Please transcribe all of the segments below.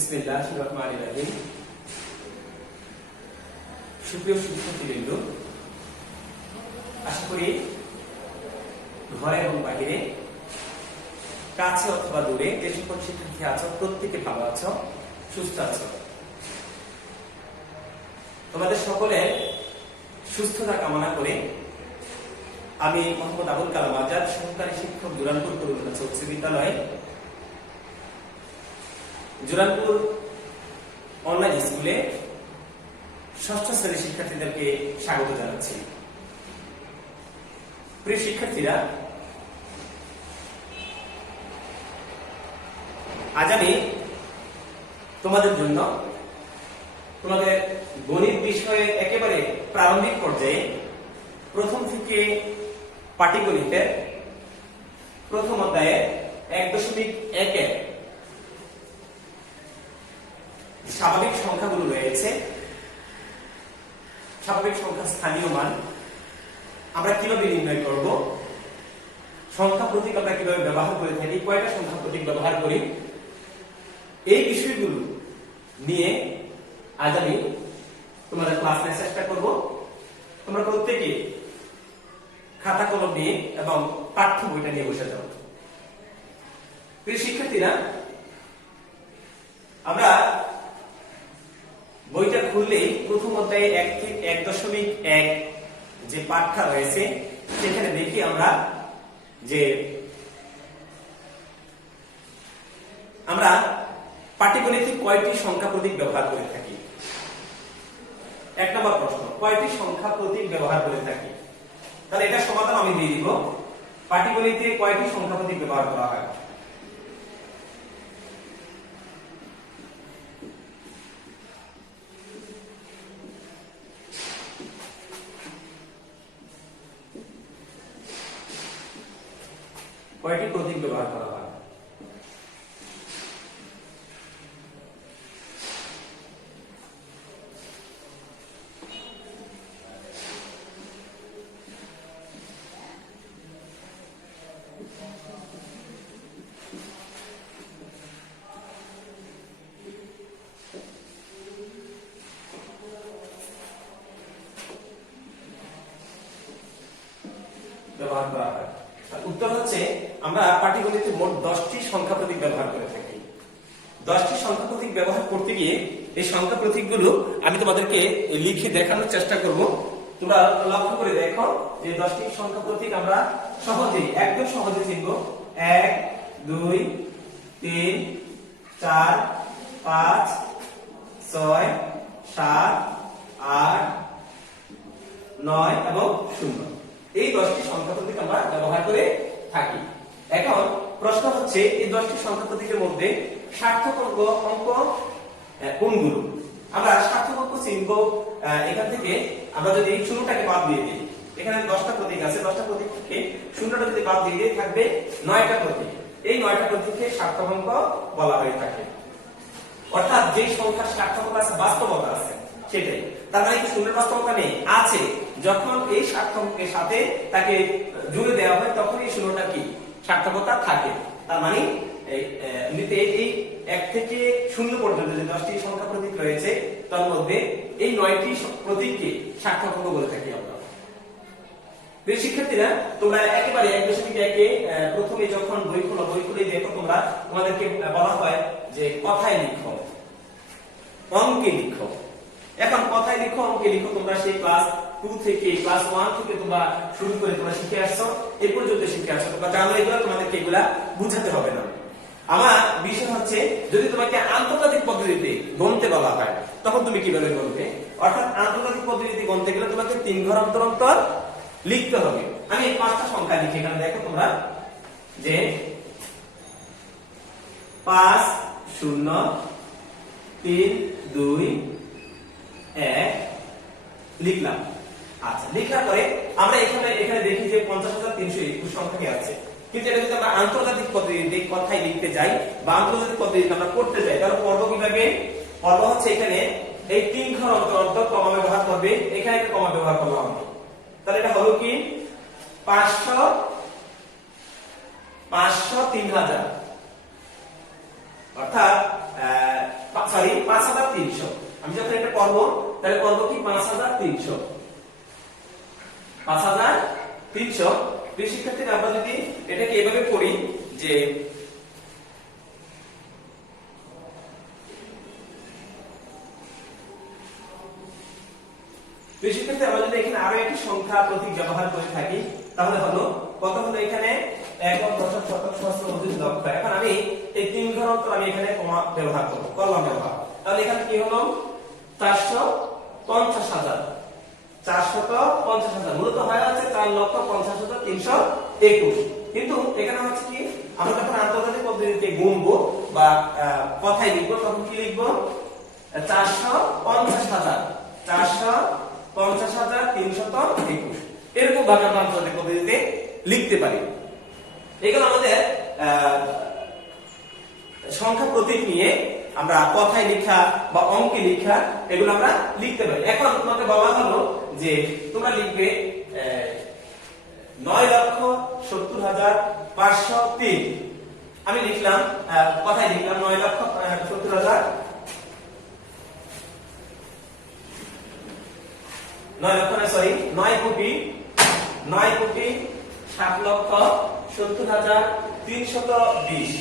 বিসমিল্লাহির রহমানির রহিম। সুপ্রিয় শিক্ষার্থীবৃন্দ, আশা করি ঘরে এবং বাহিরে, কাছে অথবা দূরে যে সকল শিক্ষার্থী আছো প্রত্যেকে ভালো আছো, সুস্থ আছো। তোমাদের সকলের সুস্থতা কামনা করে আমি মোহাম্মদ আবুল কালাম আজাদ, সহকারী শিক্ষক, জুরানপুর পরিবর্তন উচ্চ বিদ্যালয়, জুরানপুর অনলাইন স্কুলে ষষ্ঠ শ্রেণীর শিক্ষার্থীদেরকে স্বাগত জানাচ্ছি। প্রিয় শিক্ষার্থীরা, আজ আমি তোমাদের জন্য তোমাদের গণিত বিষয়ে একেবারে প্রারম্ভিক পর্যায়ে প্রথম থেকে পাটিগণিতের প্রথম অধ্যায়ে 1.1 স্বাভাবিক সংখ্যাগুলো রয়েছে, স্বাভাবিক সংখ্যা স্থানীয় মান আমরা কিভাবে নির্ণয় করব, সংখ্যা প্রতীক আমরা কিভাবে ব্যবহার করে থাকি, কয়টা সংখ্যা প্রতীক ব্যবহার করি, এই বিষয়গুলো নিয়ে আজ আমি তোমাদের ক্লাস নেওয়ার চেষ্টা করব। তোমরা প্রত্যেকে খাতা কলম নিয়ে এবং পাঠ্য বইটা নিয়ে বসে যাও। প্রিয় শিক্ষার্থীরা, আমরা বইটা খুললেই প্রথম অধ্যায়ে 1.1 যে পাঠটা রয়েছে সেখানে দেখি আমরা যে আমরা পাটিগণিতে কয়টি সংখ্যা প্রতীক ব্যবহার করে থাকি। 1 নম্বর প্রশ্ন, কয়টি সংখ্যা প্রতীক ব্যবহার করে থাকি? তাহলে এটা সমাধান আমি দিয়ে দিব। পাটিগণিতে কয়টি সংখ্যা প্রতীক ব্যবহার করা হয়? কয়টি প্রতীক ব্যবহার করা হয়? ব্যবহার করা হয়। উত্তর হচ্ছে আমরা পাটিগণিতে মোট 10টি সংখ্যা প্রতীক ব্যবহার করে থাকি। 10টি সংখ্যা প্রতীক ব্যবহার করতে গিয়ে এই সংখ্যা প্রতীকগুলো আমি তোমাদেরকে লিখে দেখানোর চেষ্টা করব। তোমরা লক্ষ্য করে দেখো যে 10টি সংখ্যা প্রতীক আমরা সহজেই, একদম সহজে চিনব। 1, 2, 3, 4, 5, 6, 7, 8, 9 এবং 0। এই 10টি সংখ্যা প্রতীক আমরা ব্যবহার করে থাকি। এখন প্রশ্ন হচ্ছে এই 10টি সংখ্যা প্রতীকের মধ্যে সার্থক অঙ্ক কোনগুলো? আমরা সার্থক অঙ্ক চিনব এখান থেকে। আমরা যদি শূন্যটাকে বাদ দিয়ে দিই, এখানে 10টা প্রতীক আছে, 10টা প্রতীক থেকে শূন্যটা যদি বাদ দিয়ে দিই থাকবে 9টা প্রতীক। এই 9টা প্রতীককে সার্থক অঙ্ক বলা হয়ে থাকে। অর্থাৎ যে সংখ্যার সার্থকতা আছে, বাস্তবতা আছে, সেটাই। তার মানে কি শূন্যের বাস্তবতা নেই? আছে। যখন এই সার্থকের সাথে তাকে জুড়ে দেওয়া হয় তখন এই শূন্যটা কি সার্থকতা থাকে। তার মানে এই 1 থেকে 0 পর্যন্ত যে 10টি সংখ্যা প্রতীক রয়েছে তার মধ্যে এই 9টি প্রতীককে সার্থক অঙ্ক বলে থাকি আমরা। প্রিয় শিক্ষার্থীরা, তোমরা একেবারে 1.1 প্রথমে যখন বই খুলে দেখো, তোমাদেরকে বলা হয় যে কথায় লিখো, অঙ্কে লিখো। এখন কথায় লিখো, অঙ্কে লিখো, তোমরা সেই ক্লাস 2 থেকে ক্লাস 1 থেকে তোমরা শুরু করে তোমরা শিখে আসছো, এই পর্যন্ত শিখে আসছো। তোমরা জানো এগুলো, তোমাদেরকে এগুলা বুঝাতে হবে না। আমার বিষয় হচ্ছে যদি তোমাকে আন্তর্জাতিক পদ্ধতিতে গণতে বলা হয় তখন তুমি কিভাবে গণবে। অর্থাৎ আন্তর্জাতিক পদ্ধতিতে গণতে গেলে তোমাকে 3 ঘর অন্তর অন্তর লিখতে হবে। আমি এই 5টা সংখ্যা লিখি। এখানে দেখো তোমরা যে 5, 0, 3, 2, 1 লিখলাম। আচ্ছা, লেখার পরে আমরা এখানে দেখি যে 50,321 সংখ্যাটি আছে। কিন্তু এটা যদি আমরা আন্তর্জাতিক পদ্ধতিতে কথাই লিখতে যাই বা আন্তর্জাতিক পদ্ধতিতে আমরা করতে যাই, তাহলে পর্ব কিভাবে? পর্ব হচ্ছে এখানে এই 3 ঘর অন্তর অন্তর কমা ব্যবহার করবে, এখানে একটা কমা ব্যবহার করলাম। তাহলে এটা হলো কি 500, 3000, অর্থাৎ সরি 5300। আমি যখন এটা করব তাহলে করব কি 5300, 5300। প্রিয় শিক্ষার্থীরা, আমরা যদি এটাকে এভাবে করি যে শিক্ষার্থী আমরা যদি এখানে আরো একটি সংখ্যা প্রতীক ব্যবহার করে থাকি তাহলে হলো কত হলো এখানে একক, দশক, শতক, সহস্র, অযুত, লক্ষ। এখন আমি এই তিন ঘর অন্তর আমি এখানে কমা ব্যবহার করব, কলম ব্যবহার। তাহলে এখানে কি হলো 450,000, 450,000 মূলত হয় হচ্ছে 4,50,321। কিন্তু এখানে হচ্ছে কি আমরা যখন আন্তর্জাতিক পদ্ধতিতে গুণবো বা কথায় লিখবো তখন কি লিখবো 450,000, 450,321 এরকম ভাবে আমরা আন্তর্জাতিক পদ্ধতিতে লিখতে পারি। এগুলো আমাদের সংখ্যা প্রতীক নিয়ে আমরা কথায় লেখা বা অঙ্কে লেখা এগুলো আমরা লিখতে পারি। এখন তোমাকে বলা হলো যে তোমরা লিখবে 9,70,503। আমি লিখলাম কথায় লিখলাম 9,70,000, 9,07,70,320।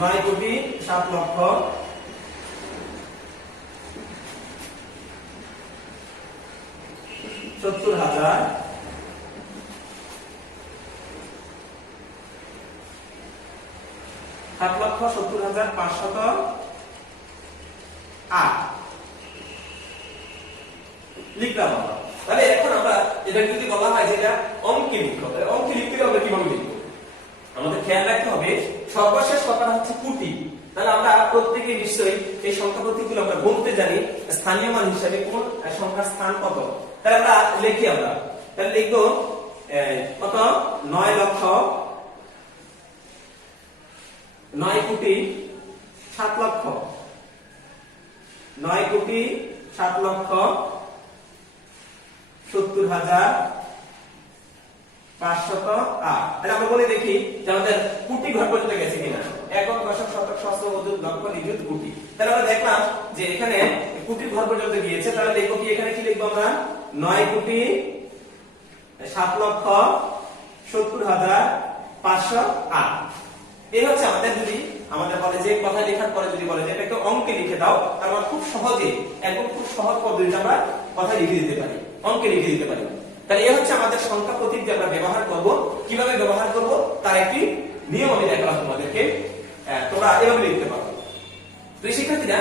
9,07,70,000 7,70,508 লিখলাম আমরা। তাহলে এখন আমরা এটা যদি বলা হয় যে এটা অঙ্কে লিখতে হবে, অঙ্কে লিখতে গেলে আমরা কিভাবে লিখবো? আমাদের খেয়াল রাখতে হবে সর্বশেষ কথাটা হচ্ছে কোটি। তাহলে আমরা প্রত্যেকে নিশ্চয়ই এই সংখ্যা প্রতীকগুলো আমরা গুনতে জানি স্থানীয় মান হিসেবে কোন সংখ্যার স্থান কত। তাহলে আমরা লিখি, আমরা তাহলে লিখবো কত 9,70,508। তাহলে আমরা বলে দেখি যে আমাদের কোটি ঘর পর্যন্ত গেছে কিনা। একক, দশক, শতক, সহস্র, অযুত, লক্ষ, নিযুত, কোটি। তাহলে আমরা দেখলাম যে এখানে কোটির ঘর পর্যন্ত গিয়েছে। তাহলে লিখবো কি এখানে কি লিখবো আমরা 9,07,70,508। এই হচ্ছে আমাদের যদি আমাদের বলে যে কথা লেখার পরে যদি বলে যে এটাকে অঙ্কে লিখে দাও, তাহলে আমরা খুব সহজে একদম খুব সহজ পদ্ধতিতে আমরা কথা লিখে দিতে পারি, অঙ্কে লিখে দিতে পারি। তাহলে এই হচ্ছে আমাদের সংখ্যা প্রতীক যে আমরা ব্যবহার করব। কিভাবে ব্যবহার করব তার একটি নিয়ম আমি দেখালাম তোমাদেরকে, তোমরা এভাবে লিখতে পারো। তো শিক্ষার্থীরা,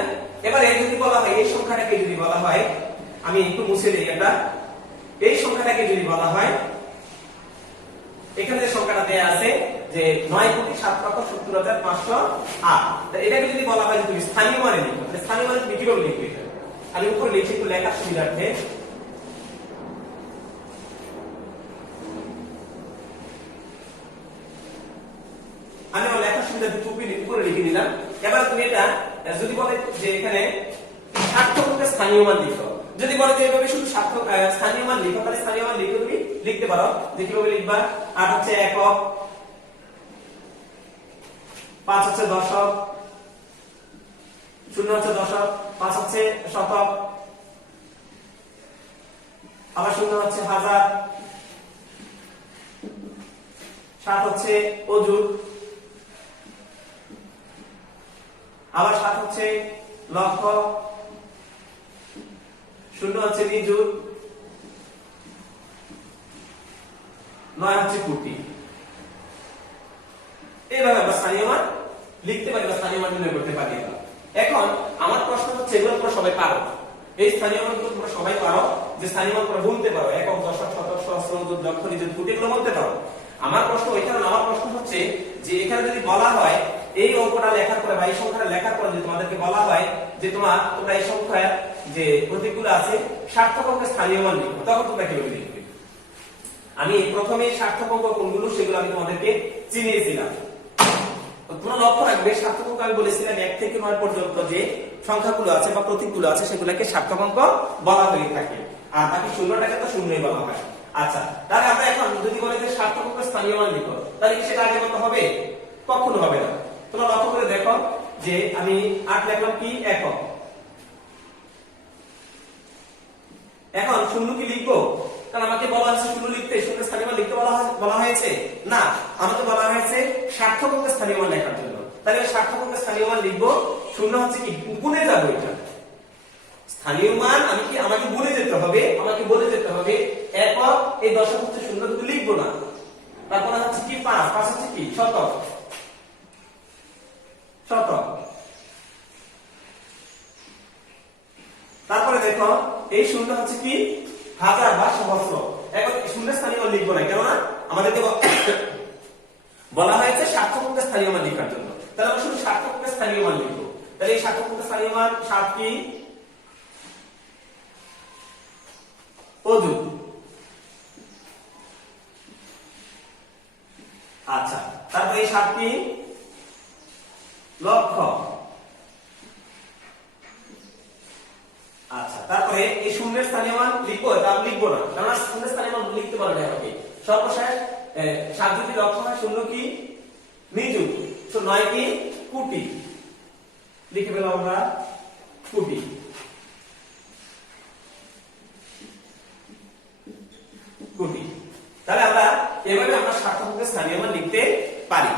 এবারে যদি বলা হয় এই সংখ্যাটাকে যদি বলা হয়, আমি একটু মুছে দিই এটা, এই সংখ্যাটাকে যদি বলা হয় এখানে যে সংখ্যাটা দেয়া আছে যে 9,07,70,508, এটাকে যদি বলা হয় যে তুমি স্থানীয় মানে লিখো, তাহলে স্থানীয় মানে তুমি কিভাবে লিখবে? আমি উপরে লিখি একটু লেখার সুবিধার্থে। আমি আমার লেখার সুবিধার্থে উপরে লিখে দিলাম। এবার তুমি এটা যদি বলে যে এখানে সার্থককে স্থানীয় মান লিখো, যদি বলে যে এভাবে শুধু স্থানীয় মান লিখো, তাহলে স্থানীয় মান লিখে তুমি লিখতে পারো। যে কিভাবে লিখবা, 8 হচ্ছে একক, 5 হচ্ছে দশক, 0 হচ্ছে দশক, 5 হচ্ছে শতক, আবার 0 হচ্ছে হাজার, 7 হচ্ছে অযুত, আবার 7 হচ্ছে লক্ষ, 0 হচ্ছে নিযুত, 9 হচ্ছে কোটি। এইভাবে আমরা স্থানীয় মান লিখতে পারি বা স্থানীয় মান নির্ণয় করতে পারি। এখন আমার প্রশ্ন হচ্ছে এগুলো তোমরা সবাই পারো, এই স্থানীয় মান তোমরা সবাই পারো, যে স্থানীয় মান তোমরা বলতে পারো, একক, দশক, শতক, সহস্র, অযুত, লক্ষ, নিযুত, কোটি এগুলো বলতে পারো। আমার প্রশ্ন ওইখানে, আমার প্রশ্ন হচ্ছে যে এখানে যদি বলা হয় এই অঙ্কটা লেখার পরে বা এই সংখ্যাটা লেখার পরে যদি তোমাদেরকে বলা হয় যে তোমরা এই সংখ্যার যে প্রতীকগুলো আছে সার্থক অঙ্কের স্থানীয় মান লিখো, তখন তোমরা কিভাবে লিখবে? আমি প্রথমে সার্থক অঙ্ক কোনগুলো সেগুলো আমি তোমাদেরকে চিনিয়েছিলাম। তোমরা লক্ষ্য রাখবে সার্থক অঙ্ক আমি বলেছিলাম 1 থেকে 9 পর্যন্ত যে সংখ্যাগুলো আছে বা প্রতীকগুলো আছে সেগুলোকে সার্থক অঙ্ক বলা হয়ে থাকে, আর বাকি 16টাকে তো শূন্যই বলা হয়। আচ্ছা, তাহলে আমরা এখন যদি বলি যে সার্থক অঙ্কের স্থানীয় মান লিখো, তাহলে কি সেটা আগের মতো হবে? কখনো হবে না। তোমরা লক্ষ্য করে দেখো যে আমি 8 লিখলাম কি একক। এখন শূন্য কি লিখবো? কারণ আমাকে বলা হয়েছে শূন্য লিখতে, শূন্যের স্থানীয় মান লিখতে বলা হয়েছে না, আমাকে বলা হয়েছে সার্থক অঙ্কের স্থানীয় মান লেখার জন্য। তাহলে সার্থক অঙ্কের স্থানীয় মান লিখবো, শূন্য হচ্ছে কি গুণে যাবো এটা। স্থানীয় মান আমাকে গুণে যেতে হবে, আমাকে বলে যেতে হবে একক, এই দশক হচ্ছে শূন্য, কিন্তু লিখবো না। তারপরে হচ্ছে কি 5, 5 হচ্ছে কি শতক, শতক। তারপরে দেখো এই শূন্য হচ্ছে কি হাজার বা সহস্র। এখন শূন্যের স্থানীয় মান লিখবো না, কেননা আমাদেরকে বলা হয়েছে সার্থক অঙ্কের স্থানীয় মান লেখার জন্য। তাহলে আমরা শুধু সার্থক অঙ্কের স্থানীয় মান লিখবো। তাহলে এই সার্থক অঙ্কের স্থানীয় মান 7 কি অযুত। আচ্ছা, তারপরে এই 7 কি লক্ষ। আচ্ছা, তারপরে এই শূন্যের স্থানীয় মান লিখবো, তা আমি লিখবো না, কারণ শূন্যের স্থানীয় মান লিখতে পারবে না আমাকে। সর্বশেষ 7 যদি লক্ষ হয়, শূন্য কি নিযুত, তো 9 কি কোটি, লিখে পেলাম আমরা কোটি। কোটি। তাহলে আমরা এভাবে আমরা সার্থক অঙ্কের স্থানীয় মান লিখতে পারি।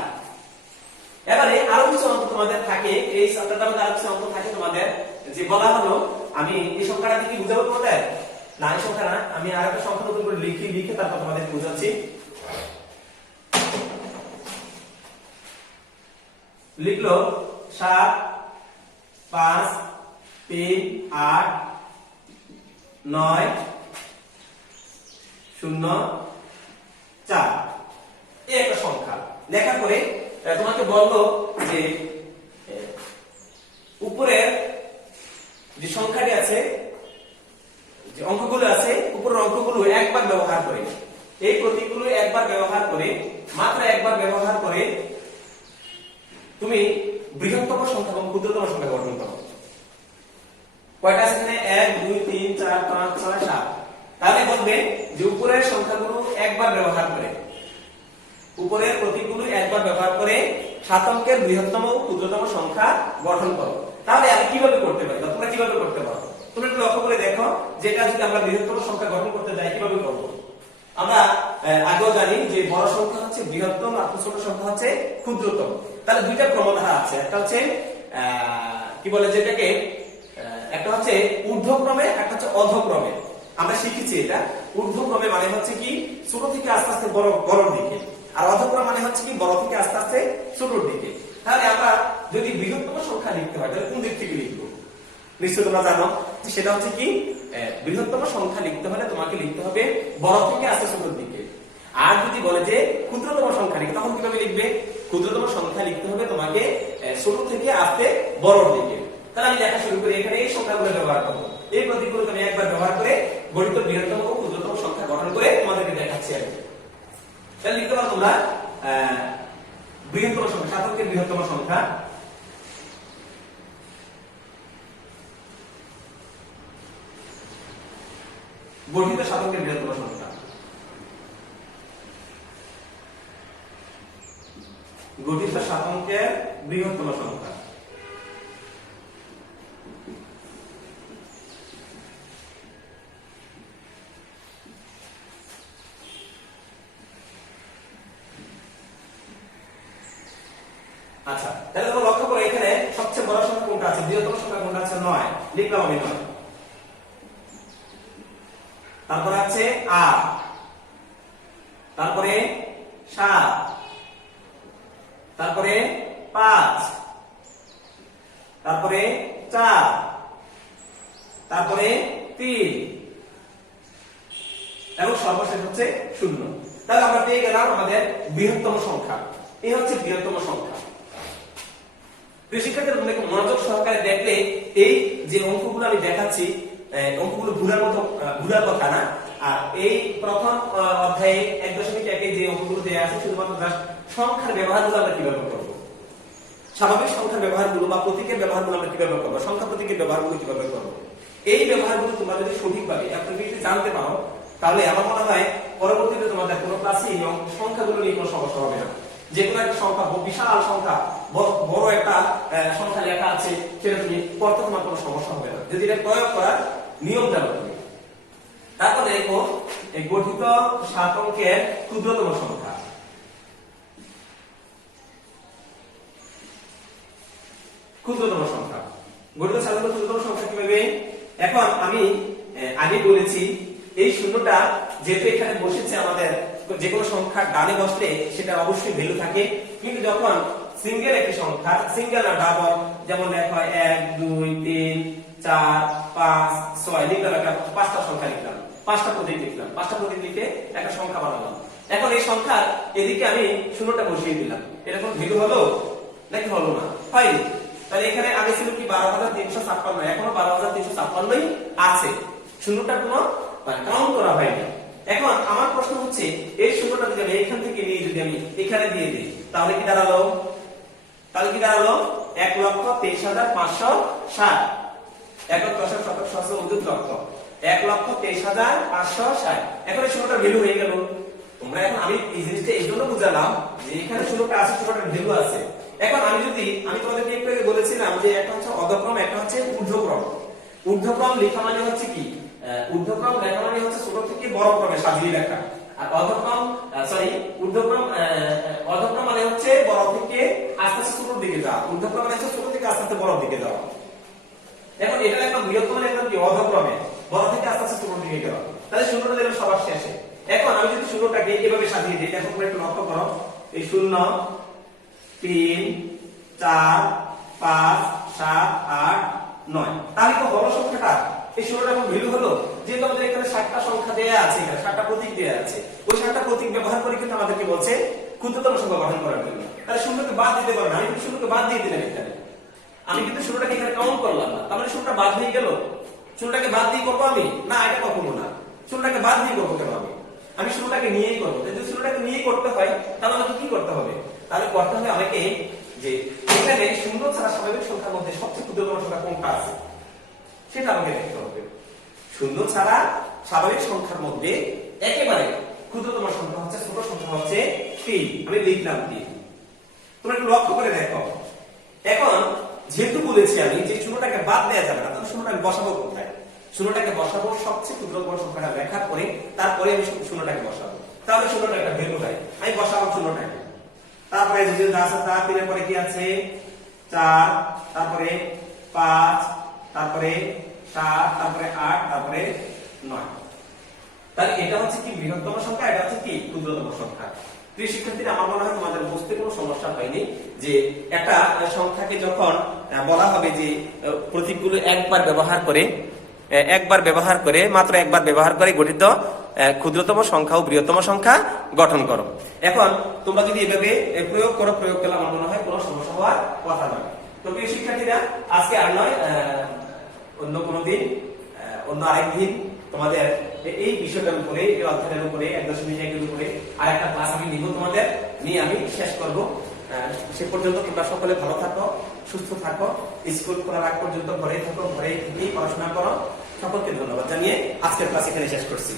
এবারে আরো কিছু অঙ্ক তোমাদের থাকে, এই চ্যাপ্টারটার মধ্যে আরো কিছু অঙ্ক থাকে তোমাদের, যে বলা হলো আমি এই সংখ্যাটা কি বুঝাবো তোমাদের? না, এই সংখ্যা না, আমি আরেকটা সংখ্যা নতুন করে লিখে তারপর তোমাদের বুঝাচ্ছি। লিখলো 7 5 3 8 9 0 4, এই একটা সংখ্যা লেখার পরে তোমাকে বললো যে উপরের যে সংখ্যাটি আছে, যে অঙ্কগুলো আছে, উপরের অঙ্কগুলো একবার ব্যবহার করে, এই প্রতীকগুলো একবার ব্যবহার করে, মাত্র একবার ব্যবহার করে তুমি বৃহত্তম সংখ্যা এবং ক্ষুদ্রতম সংখ্যা গঠন করো। কয়টা আছে এখানে? 1 2 3 4 5 6 7। তাহলে বলবে যে উপরের সংখ্যাগুলো একবার ব্যবহার করে, উপরের প্রতীকগুলো একবার ব্যবহার করে 7 অঙ্কের বৃহত্তম ও ক্ষুদ্রতম সংখ্যা গঠন করো। তাহলে আমি কিভাবে করতে পারি, তোমরা কিভাবে করতে পারো? তোমরা একটু লক্ষ্য করে দেখো, যেটা যদি আমরা বৃহত্তম সংখ্যা গঠন করতে যাই কিভাবে করব। আমরা আগেও জানি যে বড় সংখ্যা হচ্ছে বৃহত্তম আর ছোট সংখ্যা হচ্ছে ক্ষুদ্রতম। তাহলে দুইটা ক্রমধারা আছে, একটা হচ্ছে কি বলে যেটাকে, একটা হচ্ছে ঊর্ধ্বক্রমে, একটা হচ্ছে অধক্রমে। আমরা শিখেছি এটা। ঊর্ধ্বক্রমে মানে হচ্ছে কি ছোট থেকে আস্তে আস্তে বড়র দিকে, আর অধক্রম মানে হচ্ছে কি বড় থেকে আস্তে আস্তে ছোটর দিকে। তাহলে আমরা যদি বৃহত্তম সংখ্যা লিখতে হয় তাহলে কোন দিক থেকে লিখবো? নিশ্চয় তোমরা জানো যে সেটা হচ্ছে কি বৃহত্তম সংখ্যা লিখতে হলে তোমাকে লিখতে হবে বড় থেকে আস্তে ছোটর দিকে। আর যদি বলে যে ক্ষুদ্রতম সংখ্যা লিখতে, তখন কিভাবে লিখবে? ক্ষুদ্রতম সংখ্যা লিখতে হবে তোমাকে ছোট থেকে আস্তে বড়র দিকে। তাহলে আমি লেখা শুরু করি, এখানে এই সংখ্যাগুলো ব্যবহার করবো, এই প্রতীকগুলো আমি একবার ব্যবহার করে গঠিত বৃহত্তম ও ক্ষুদ্রতম সংখ্যা গঠন করে তোমাদেরকে দেখাচ্ছি আমি। তাহলে লিখতে পারো তোমরা বৃহত্তম সংখ্যা, 7 অঙ্কের বৃহত্তম সংখ্যা গঠিত 7 অঙ্কের বৃহত্তম সংখ্যা, গঠিত 7 অঙ্কের বৃহত্তম সংখ্যা। আচ্ছা, তাহলে তোমরা লক্ষ্য করো এখানে সবচেয়ে বড় সংখ্যা কোনটা আছে, বৃহত্তম সংখ্যা কোনটা আছে? 9, লিখলাম আমি 9। তারপরে আছে 8, তারপরে 7, তারপরে 5, তারপরে 4, তারপরে 3 এবং সর্বশেষ হচ্ছে 0। তাহলে আমরা পেয়ে গেলাম আমাদের বৃহত্তম সংখ্যা। এই হচ্ছে বৃহত্তম সংখ্যা। শিক্ষার্থীরা তোমরা একটু মনোযোগ সহকারে দেখলে এই যে অঙ্কগুলো আমি দেখাচ্ছি, অঙ্কগুলো ভুলার কথা না। আর এই প্রথম অধ্যায়ে 1.1 যে অঙ্কগুলো দেওয়া আছে শুধুমাত্র জাস্ট সংখ্যার ব্যবহারগুলো আমরা কিভাবে করব, স্বাভাবিক সংখ্যার ব্যবহারগুলো বা প্রতীকের ব্যবহারগুলো আমরা কিভাবে করবো, সংখ্যা প্রতীকের ব্যবহারগুলো কিভাবে করবো, এই ব্যবহারগুলো তোমরা যদি সঠিকভাবে অ্যাপ্লিকেশনে জানতে পারো তাহলে আমার মনে হয় পরবর্তীতে তোমাদের কোনো ক্লাসে এই সংখ্যাগুলো নিয়ে কোনো সমস্যা হবে না। যে কোনো একটা সংখ্যা, বিশাল সংখ্যা, বড় একটা সংখ্যা লেখা আছে, সেটা তুমি পড়তে তোমার কোনো সমস্যা হবে না যদি এটা প্রয়োগ করার নিয়ম জানো তুমি। তারপরে দেখো এই গঠিত 7 অঙ্কের ক্ষুদ্রতম সংখ্যা। ক্ষুদ্রতম সংখ্যা, গঠিত 7 অঙ্কের ক্ষুদ্রতম সংখ্যা কিভাবে? এখন আমি আগে বলেছি এই শূন্যটা যেহেতু এখানে বসেছে, আমাদের যে কোনো সংখ্যা ডানে বসলে সেটা অবশ্যই ভ্যালু থাকে, কিন্তু যখন সিঙ্গেল একটি সংখ্যা, সিঙ্গেল না ডাবল, যেমন লেখা হয় 1 2 3 4 5 6 লিখলাম, একটা 5টা সংখ্যা লিখলাম, 5টা প্রতীক লিখলাম, 5টা প্রতীক লিখে একটা সংখ্যা বানালাম। এখন এই সংখ্যার এদিকে আমি শূন্যটা বসিয়ে দিলাম, এটা কোন ভ্যালু হলো নাকি হলো না? হয়নি। তাহলে এখানে আগে ছিল কি 12356, এখনো 12356ই আছে, শূন্যটা কোনো কাউন্ট করা হয়নি। এখন আমার প্রশ্ন হচ্ছে এই শূন্যটা যদি আমি এখান থেকে নিয়ে যদি আমি এখানে দিয়ে দিই তাহলে কি দাঁড়ালো? 1,23,560, 1,23,560। এখন এই শূন্যটার ভ্যালু হয়ে গেল। তোমরা এখন আমি এই জিনিসটা এই জন্য বুঝালাম যে এখানে শূন্যটা আছে, শূন্যটার ভ্যালু আছে। এখন আমি তোমাদেরকে একটু আগে বলেছিলাম যে একটা হচ্ছে অধক্রম, একটা হচ্ছে ঊর্ধ্বক্রম। ঊর্ধ্বক্রম লেখা মানে হচ্ছে কি, ঊর্ধ্বক্রম লেখা মানে হচ্ছে ছোট থেকে বড় ক্রমে সাজিয়ে লেখা, আর অধক্রম মানে হচ্ছে বড় থেকে আস্তে আস্তে ছোট দিকে যাওয়া, ঊর্ধ্বক্রম মানে হচ্ছে ছোট থেকে আস্তে আস্তে বড় দিকে যাওয়া। এখন এটা লিখলাম বৃহত্তম, লিখলাম কি অধক্রমে, বড় থেকে আস্তে আস্তে ছোট দিকে যাওয়া। তাহলে শূন্যটা দিলাম সবার শেষে। এখন আমি যদি শূন্যটাকে এভাবে সাজিয়ে দিই, দেখো তোমরা একটু লক্ষ্য করো, এই 0 3 4 5 7 8 9, তাহলে তো বড় সংখ্যাটা এই 16টা কোন ভ্যালু হলো? যেহেতু আমাদের এখানে 7টা সংখ্যা দেয়া আছে, এখানে 7টা প্রতীক দেয়া আছে, ওই 7টা প্রতীক ব্যবহার করে কিন্তু আমাদেরকে বলছে ক্ষুদ্রতম সংখ্যা গঠন করার জন্য। তাহলে শূন্যকে বাদ দিতে পারো না, আমি কিন্তু শূন্যকে বাদ দিয়ে দিলাম এখানে, আমি কিন্তু শূন্যটাকে এখানে কাউন্ট করলাম না, তার মানে শূন্যটা বাদ হয়ে গেল। শূন্যটাকে বাদ দিয়ে করবো আমি? না, এটা কখনো না। শূন্যটাকে বাদ দিয়ে করবো কেন? আমি শূন্যটাকে নিয়েই করবো। যদি শূন্যটাকে নিয়ে করতে হয় তাহলে আমাকে কি করতে হবে? তাহলে করতে হবে আমাকে যে এখানে শূন্য ছাড়া স্বাভাবিক সংখ্যার মধ্যে সবচেয়ে ক্ষুদ্রতম সংখ্যা কোনটা আছে সেটা আমাকে দেখতে হবে। শূন্য ছাড়া স্বাভাবিক সংখ্যার মধ্যে একেবারে ক্ষুদ্রতম সংখ্যা হচ্ছে, ছোট সংখ্যা হচ্ছে 3। আমি লিখলাম 3। তোমরা একটু লক্ষ্য করে দেখো। এখন যেহেতু বলেছি আমি যে শূন্যটাকে বাদ দেওয়া যাবে না, তাহলে শূন্যটাকে বসাবো কোথায়? শূন্যটাকে বসাবো সবচেয়ে ক্ষুদ্রতম সংখ্যাটা লেখার পরে, তারপরে আমি শূন্যটাকে বসাবো, তাহলে শূন্যটা একটা ভ্যালু হয়। আমি বসাবো শূন্যটাকে, তারপরে যদি আছে তা 3 পরে কি আছে 4, তারপরে 5, তারপরে 7, তারপরে 8, তারপরে 9। তাহলে এটা হচ্ছে কি বৃহত্তম সংখ্যা, এটা হচ্ছে কি ক্ষুদ্রতম সংখ্যা। প্রিয় শিক্ষার্থীরা, আমার মনে হয় তোমাদের বুঝতে কোনো সমস্যা হয়নি যে একটা সংখ্যাকে যখন বলা হবে যে প্রতীকগুলো একবার ব্যবহার করে মাত্র একবার ব্যবহার করে গঠিত ক্ষুদ্রতম সংখ্যা ও বৃহত্তম সংখ্যা গঠন করো। এখন তোমরা যদি এভাবে প্রয়োগ করলে আমার মনে হয় কোনো সমস্যা হওয়ার কথা নয়। তো প্রিয় শিক্ষার্থীরা, আজকে আর নয়, অন্য কোনো দিন, অন্য আরেকদিন তোমাদের এই বিষয়টার উপরে, এই অধ্যায়ের উপরে, 1.1 উপরে আর একটা ক্লাস আমি নিব, তোমাদের নিয়ে আমি শেষ করব। সে পর্যন্ত তোমরা সকলে ভালো থাকো, সুস্থ থাকো, স্কুল খোলার আগ পর্যন্ত ঘরে থাকো, ঘরে থেকেই পড়াশোনা করো। সকলকে ধন্যবাদ জানিয়ে আজকের ক্লাস এখানে শেষ করছি।